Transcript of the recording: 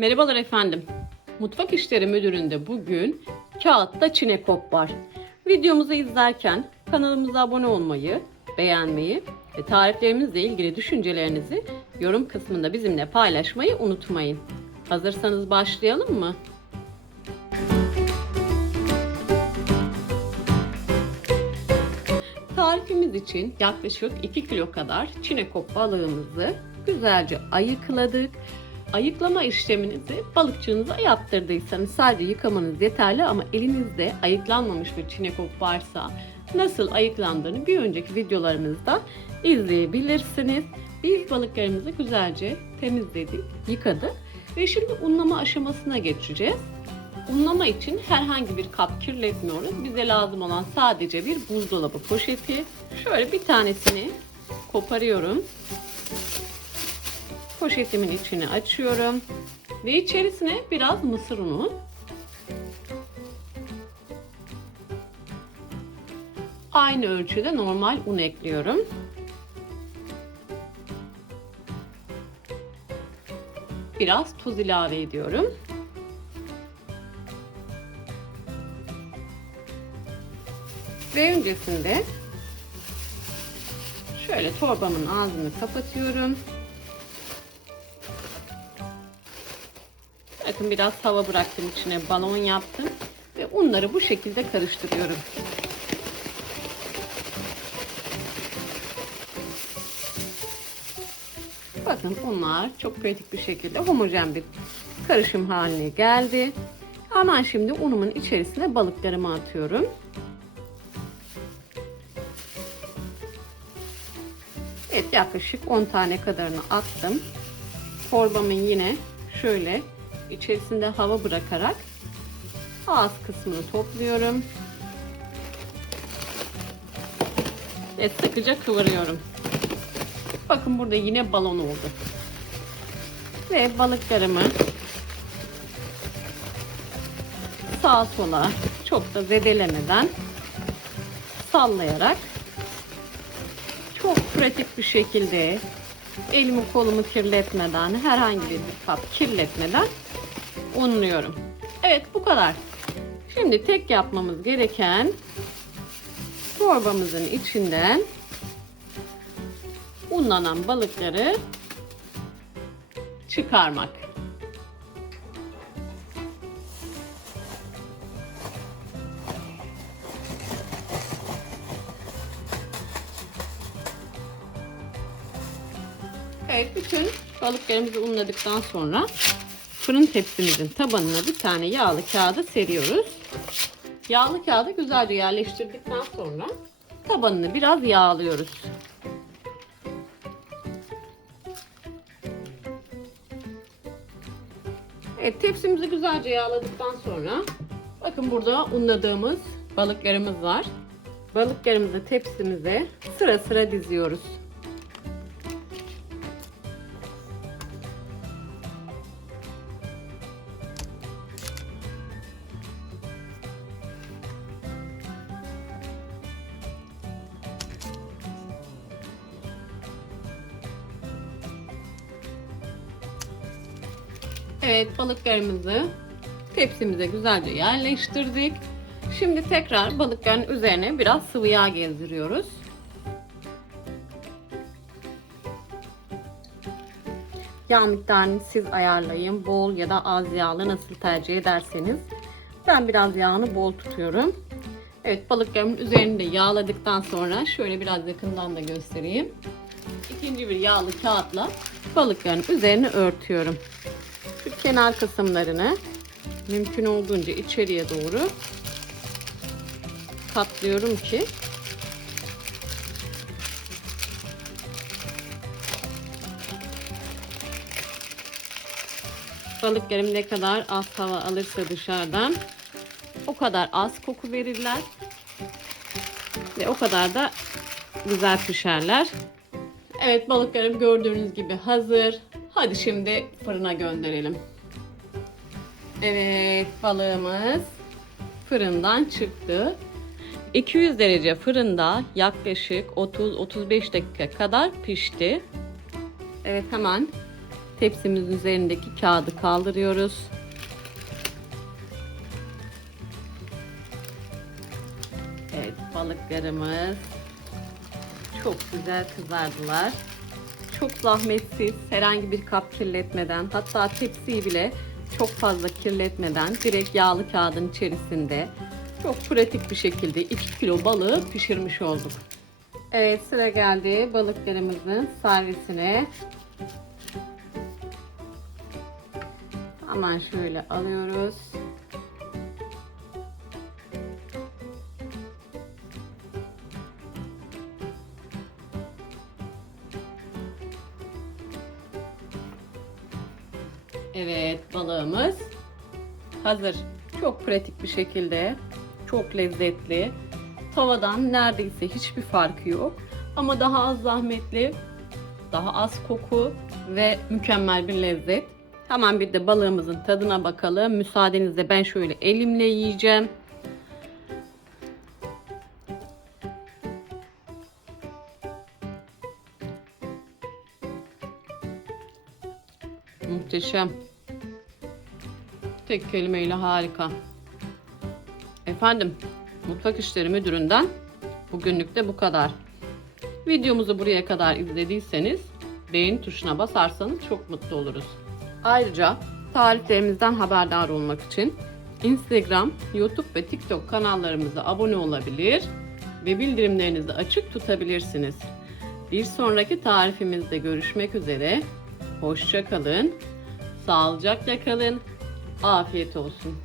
Merhabalar efendim. Mutfak İşleri Müdürü'nde bugün kağıtta çinekop var. Videomuzu izlerken kanalımıza abone olmayı, beğenmeyi ve tariflerimizle ilgili düşüncelerinizi yorum kısmında bizimle paylaşmayı unutmayın. Hazırsanız başlayalım mı? Tarifimiz için yaklaşık 2 kilo kadar çinekop balığımızı güzelce ayıkladık. Ayıklama işleminizi balıkçınıza yaptırdıysanız sadece yıkamanız yeterli ama elinizde ayıklanmamış bir çinekop varsa nasıl ayıklandığını bir önceki videolarımızda izleyebilirsiniz. Biz balıklarımızı güzelce temizledik, yıkadık ve şimdi unlama aşamasına geçeceğiz. Unlama için herhangi bir kap kirletmiyoruz. Bize lazım olan sadece bir buzdolabı poşeti. Şöyle bir tanesini koparıyorum. Poşetimin içini açıyorum. Ve içerisine biraz mısır unu. Aynı ölçüde normal un ekliyorum. Biraz tuz ilave ediyorum. Ve öncesinde şöyle torbamın ağzını kapatıyorum. Bakın biraz hava bıraktım içine balon yaptım ve unları bu şekilde karıştırıyorum. Bakın unlar çok pratik bir şekilde homojen bir karışım haline geldi. Hemen şimdi unumun içerisine balıklarımı atıyorum. Evet yaklaşık 10 tane kadarını attım. Torbamın yine şöyle içerisinde hava bırakarak ağız kısmını topluyorum. Ve sıkıca kıvırıyorum. Bakın burada yine balon oldu. Ve balıklarımı sağa sola çok da zedelemeden sallayarak çok pratik bir şekilde elimi kolumu kirletmeden herhangi bir kap kirletmeden unluyorum. Evet bu kadar. Şimdi tek yapmamız gereken torbamızın içinden unlanan balıkları çıkarmak. Evet bütün balıklarımızı unladıktan sonra fırın tepsimizin tabanına bir tane yağlı kağıdı seriyoruz. Yağlı kağıdı güzelce yerleştirdikten sonra tabanını biraz yağlıyoruz. Evet tepsimizi güzelce yağladıktan sonra bakın burada unladığımız balıklarımız var. Balıklarımızı tepsimize sıra sıra diziyoruz. Evet balıklarımızı tepsimize güzelce yerleştirdik. Şimdi tekrar balıkların üzerine biraz sıvı yağ gezdiriyoruz. Yağ miktarını siz ayarlayın. Bol ya da az yağlı nasıl tercih ederseniz. Ben biraz yağını bol tutuyorum. Evet balıklarımın üzerini de yağladıktan sonra şöyle biraz yakından da göstereyim. İkinci bir yağlı kağıtla balıkların üzerini örtüyorum kenar kısımlarını mümkün olduğunca içeriye doğru katlıyorum ki balıklarım ne kadar az hava alırsa dışarıdan o kadar az koku verirler ve o kadar da güzel pişerler. Evet balıklarım gördüğünüz gibi hazır. Hadi şimdi fırına gönderelim. Evet balığımız fırından çıktı. 200 derece fırında yaklaşık 30-35 dakika kadar pişti. Evet hemen tepsimizin üzerindeki kağıdı kaldırıyoruz. Evet balıklarımız çok güzel kızardılar. Çok zahmetsiz, herhangi bir kap kirletmeden, hatta tepsiyi bile çok fazla kirletmeden direkt yağlı kağıdın içerisinde çok pratik bir şekilde 2 kilo balığı pişirmiş olduk. Evet sıra geldi balıklarımızın servisine. Hemen şöyle alıyoruz. Evet balığımız hazır. Çok pratik bir şekilde, çok lezzetli. Tavadan neredeyse hiçbir farkı yok. Ama daha az zahmetli, daha az koku ve mükemmel bir lezzet. Hemen bir de balığımızın tadına bakalım. Müsaadenizle ben şöyle elimle yiyeceğim. Muhteşem. Tek kelimeyle harika. Efendim, Mutfak İşleri Müdürü'nden bugünlük de bu kadar. Videomuzu buraya kadar izlediyseniz beğen tuşuna basarsanız çok mutlu oluruz. Ayrıca tariflerimizden haberdar olmak için Instagram, YouTube ve TikTok kanallarımıza abone olabilir ve bildirimlerinizi açık tutabilirsiniz. Bir sonraki tarifimizde görüşmek üzere. Hoşça kalın. Sağlıcakla kalın. Afiyet olsun.